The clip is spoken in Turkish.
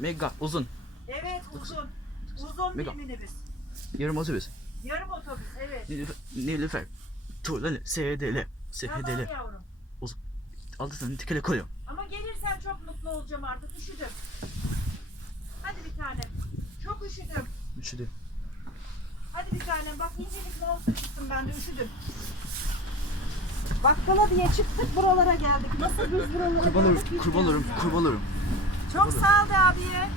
Mega uzun. Evet uzun. Uzun Mega. bir minibüs. Yarım otobüs. Yarım otobüs evet. Nilüfer. Nilüfer. Tuğlalı. SDL. Tamam SDL. yavrum. Altı tane tekele koyuyor. Ama gelirsen çok mutlu olacağım artık. Üşüdüm. Hadi bir tane. Çok üşüdüm. Üşüdü. Hadi bir tane. Bak incelik mont taşıttım ben de üşüdüm. Bakkala diye çıktık buralara geldik. Nasıl biz buralara Kurban geldik Kurban olurum. Kurban olurum. Çok sağ ol abiye.